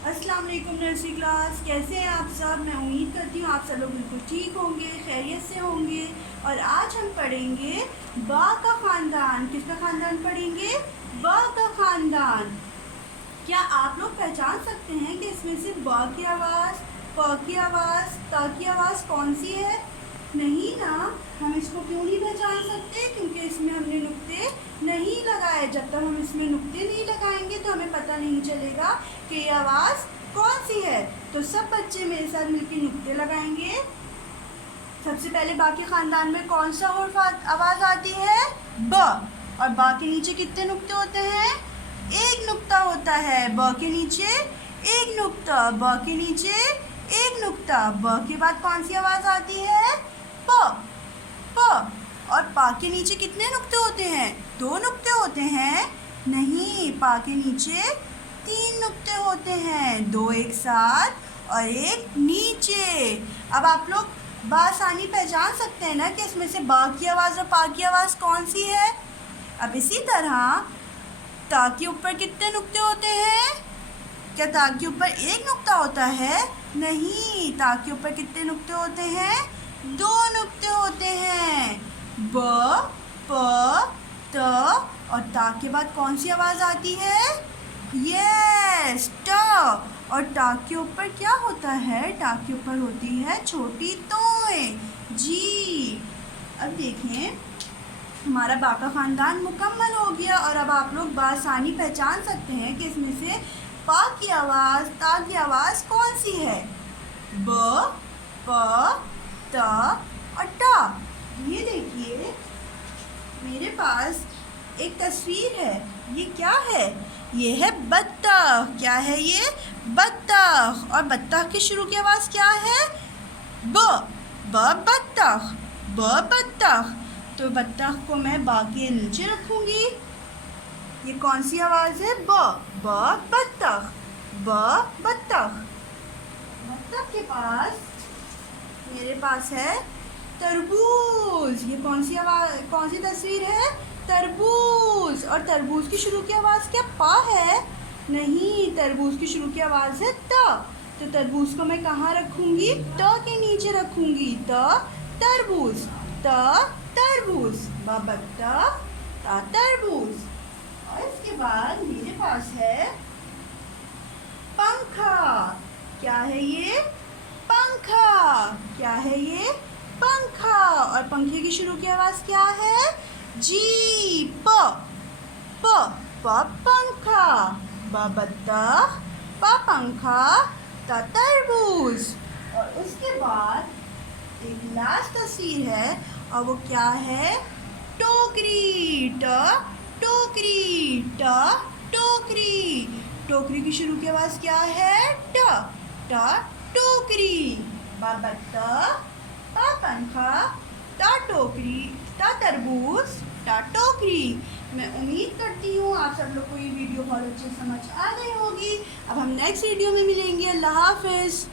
अस्सलाम वालेकुम nursery class, कैसे हैं आप सब। मैं उम्मीद करती हूँ आप सब लोग बिल्कुल ठीक होंगे, खैरियत से होंगे। और आज हम पढ़ेंगे बा का ख़ानदान। किसका ख़ानदान पढ़ेंगे? बा का ख़ानदान। क्या आप लोग पहचान सकते हैं कि इसमें से बा की आवाज़, प की आवाज़, त की आवाज़ कौन सी है? नहीं ना। हम इसको क्यों नहीं पहचान सकते? क्योंकि इसमें हमने नुक्ते नहीं लगाए। जब तक हम इसमें नुक्ते नहीं लगाएंगे तो हमें पता नहीं चलेगा कि ये आवाज़ कौन सी है। तो सब बच्चे मेरे साथ मिलकर नुक्ते लगाएंगे। सबसे पहले बा के ख़ानदान में कौन सा हुर्फ आवाज़ आती है? ब। और बा के नीचे कितने नुक्ते होते हैं? एक नुक्ता होता है। ब के नीचे एक नुक्ता, ब के नीचे एक नुक्ता। ब के बाद कौन सी आवाज़ आती है? प। प। और पा के नीचे कितने नुक्ते होते हैं? दो नुक्ते होते हैं। नहीं, पा के नीचे तीन नुक्ते होते हैं, दो एक साथ और एक नीचे। अब आप लोग बासानी पहचान सकते हैं ना कि इसमें से बा की आवाज़ और पा की आवाज़ कौन सी है। अब इसी तरह ता के ऊपर कितने नुक्ते होते हैं? क्या ता के ऊपर एक नुक्ता होता है? नहीं, ता के ऊपर कितने नुक्ते होते हैं? दो नुक्ते होते हैं। ब, प, त और ता के बाद कौन सी आवाज़ आती है? यस, ट। और टा के ऊपर क्या होता है? टा के ऊपर होती है छोटी तोय, जी। अब देखें, हमारा बा का ख़ानदान मुकम्मल हो गया और अब आप लोग बासानी पहचान सकते हैं कि इसमें से पा की आवाज़, ता की आवाज़ कौन सी है। ब, प, त और टा। ये देखिए, मेरे पास एक तस्वीर है। ये क्या है? ये है बत्तख। क्या है ये? बत्तख। और बत्तख की शुरू की आवाज़ क्या है? ब। ब बत्तख, ब बत्तख। तो बत्तख को मैं बा के नीचे रखूँगी। ये कौन सी आवाज़ है? ब। ब बत्तख, ब बत्तख। बत्तख के पास मेरे पास है तरबूज। ये कौन सी तस्वीर है? तरबूज। और तरबूज की शुरू की आवाज़ क्या पा है? नहीं, तरबूज की शुरू की आवाज़ है त। तो तरबूज को मैं कहाँ रखूँगी? त के नीचे रखूँगी। त तरबूज, त तरबूज, ब बत्तख, त तरबूज। और इसके बाद मेरे पास है पंखा। क्या है ये? पंखा। क्या है ये? पंखा। और पंखे की शुरू की आवाज़ क्या है? जी। प। प। प पंखा, ब बत्तख, प पंखा, त तरबूज। और उसके बाद एक लास्ट तस्वीर है और वो क्या है? टोकरी। ट टोकरी, ट टोकरी। टोकरी की शुरू की आवाज़ क्या है? ट। ट टोकरी, ब बत्तख, प पंखा, त टोकरी, त तरबूज, ट टोकरी। मैं उम्मीद करती हूँ आप सब लोग को ये वीडियो बहुत अच्छे समझ आ गई होगी। अब हम नेक्स्ट वीडियो में मिलेंगे। अल्लाह हाफ़िज़।